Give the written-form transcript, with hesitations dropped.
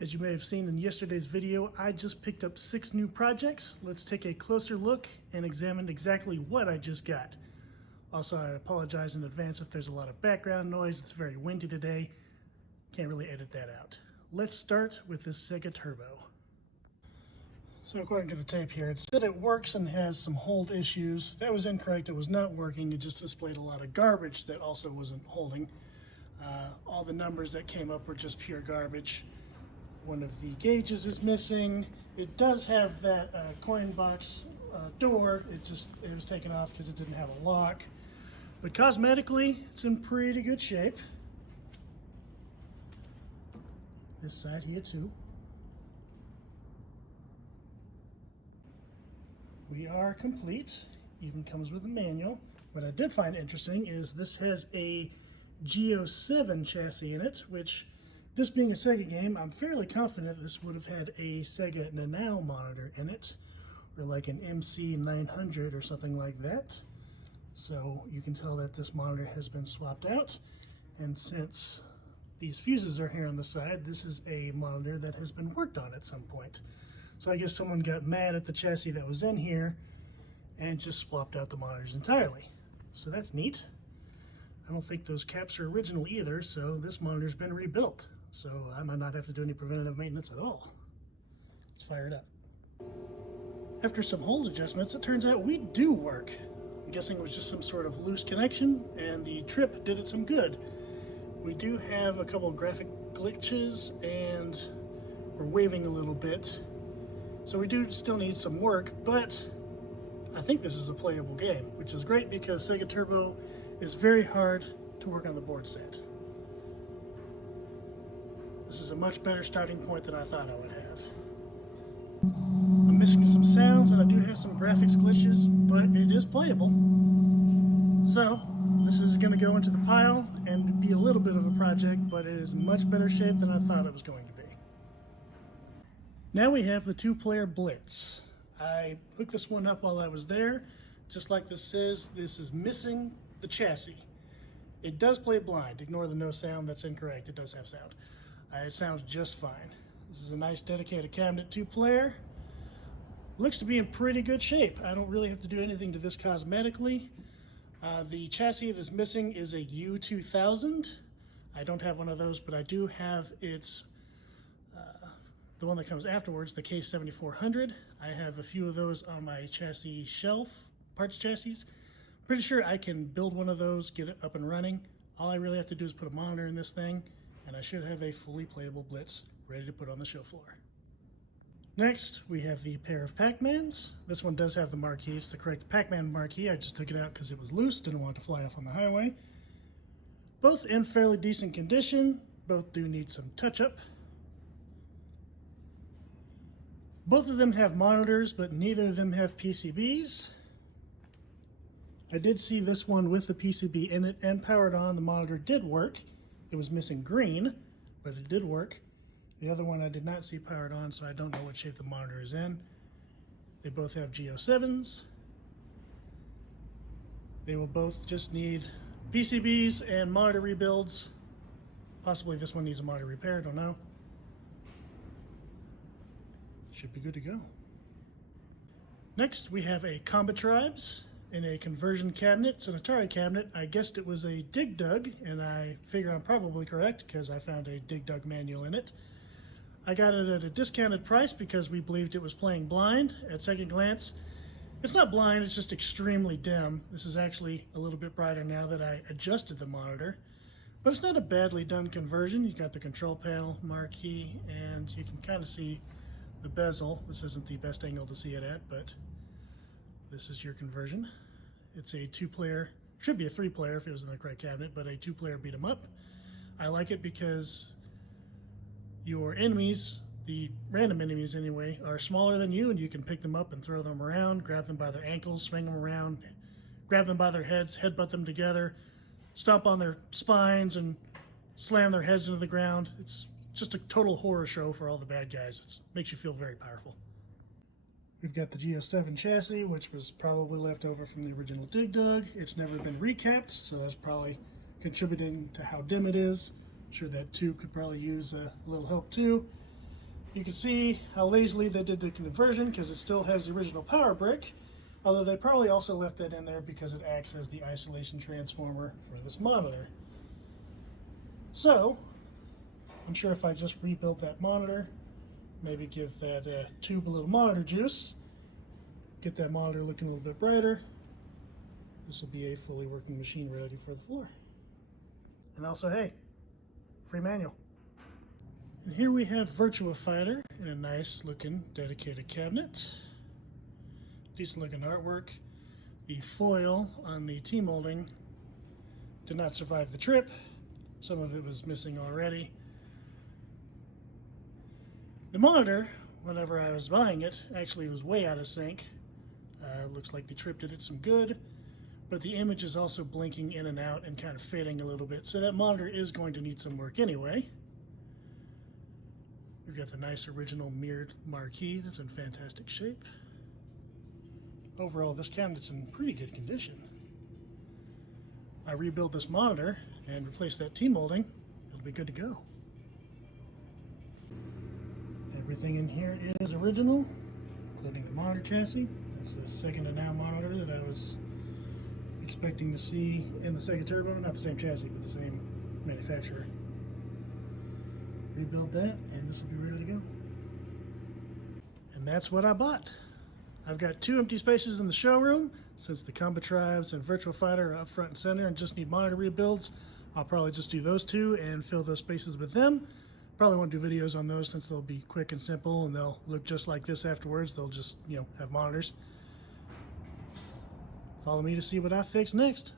As you may have seen in yesterday's video, I just picked up 6 new projects. Let's take a closer look and examine exactly what I just got. Also, I apologize in advance if there's a lot of background noise. It's very windy today. Can't really edit that out. Let's start with this Sega Turbo. So according to the tape here, it said it works and has some hold issues. That was incorrect. It was not working. It just displayed a lot of garbage that also wasn't holding. All the numbers that came up were just pure garbage. One of the gauges is missing. It does have that coin box door. It was taken off because it didn't have a lock. But cosmetically, it's in pretty good shape. This side here too. We are complete. Even comes with a manual. What I did find interesting is this has a G07 chassis in it, which, this being a Sega game, I'm fairly confident this would have had a Sega Nanao monitor in it, or like an MC900 or something like that. So you can tell that this monitor has been swapped out, and since these fuses are here on the side, this is a monitor that has been worked on at some point. So I guess someone got mad at the chassis that was in here and just swapped out the monitors entirely. So that's neat. I don't think those caps are original either, so this monitor's been rebuilt. So I might not have to do any preventative maintenance at all. Let's fire it up. After some hold adjustments, it turns out we do work. I'm guessing it was just some sort of loose connection, and the trip did it some good. We do have a couple of graphic glitches, and we're waving a little bit. So we do still need some work, but I think this is a playable game, which is great because Sega Turbo is very hard to work on the board set. This is a much better starting point than I thought I would have. I'm missing some sounds and I do have some graphics glitches, but it is playable. So this is going to go into the pile and be a little bit of a project, but it is in much better shape than I thought it was going to be. Now we have the 2-player Blitz. I hooked this one up while I was there. Just like this says, this is missing the chassis. It does play blind. Ignore the no sound, that's incorrect. It does have sound. It sounds just fine. This is a nice dedicated cabinet 2-player. Looks to be in pretty good shape. I don't really have to do anything to this cosmetically. The chassis it is missing is a U2000. I don't have one of those, but I do have its the one that comes afterwards, the K7400. I have a few of those on my chassis shelf, parts chassis. Pretty sure I can build one of those, get it up and running. All I really have to do is put a monitor in this thing, and I should have a fully playable Blitz ready to put on the show floor. Next, we have the pair of Pac-Mans. This one does have the marquee. It's the correct Pac-Man marquee. I just took it out because it was loose, didn't want it to fly off on the highway. Both in fairly decent condition. Both do need some touch-up. Both of them have monitors, but neither of them have PCBs. I did see this one with the PCB in it and powered on. The monitor did work. It was missing green, but it did work. The other one I did not see powered on, so I don't know what shape the monitor is in. They both have G07s. They will both just need PCBs and monitor rebuilds. Possibly this one needs a monitor repair, I don't know. Should be good to go. Next, we have a Combatribes in a conversion cabinet. It's an Atari cabinet. I guessed it was a Dig Dug, and I figure I'm probably correct because I found a Dig Dug manual in it. I got it at a discounted price because we believed it was playing blind. At second glance, it's not blind, it's just extremely dim. This is actually a little bit brighter now that I adjusted the monitor. But it's not a badly done conversion. You got the control panel, marquee, and you can kind of see the bezel. This isn't the best angle to see it at, but this is your conversion. It's a 2-player, should be a 3-player if it was in the correct cabinet, but a 2-player beat 'em up. I like it because your enemies, the random enemies anyway, are smaller than you, and you can pick them up and throw them around, grab them by their ankles, swing them around, grab them by their heads, headbutt them together, stomp on their spines, and slam their heads into the ground. It's just a total horror show for all the bad guys. It makes you feel very powerful. We've got the G07 chassis, which was probably left over from the original Dig Dug. It's never been recapped, so that's probably contributing to how dim it is. I'm sure that tube could probably use a little help too. You can see how lazily they did the conversion because it still has the original power brick, although they probably also left that in there because it acts as the isolation transformer for this monitor. So, I'm sure if I just rebuilt that monitor, maybe give that tube a little monitor juice, get that monitor looking a little bit brighter, this will be a fully working machine ready for the floor. And also, hey, free manual. And here we have Virtua Fighter in a nice looking dedicated cabinet. Decent looking artwork. The foil on the T-molding did not survive the trip. Some of it was missing already. The monitor, whenever I was buying it, actually was way out of sync. Looks like the trip did it some good, but the image is also blinking in and out and kind of fading a little bit, so that monitor is going to need some work anyway. We've got the nice original mirrored marquee that's in fantastic shape. Overall, this cabinet's in pretty good condition. I rebuild this monitor and replace that T-molding, it'll be good to go. Everything in here is original, including the monitor chassis. It's the second to now monitor that I was expecting to see in the Sega Turbo. Not the same chassis, but the same manufacturer. Rebuild that, and this will be ready to go. And that's what I bought. I've got 2 empty spaces in the showroom. Since the Combatribes and Virtua Fighter are up front and center and just need monitor rebuilds, I'll probably just do those 2 and fill those spaces with them. Probably won't do videos on those since they'll be quick and simple and they'll look just like this afterwards. They'll just, have monitors. Follow me to see what I fix next.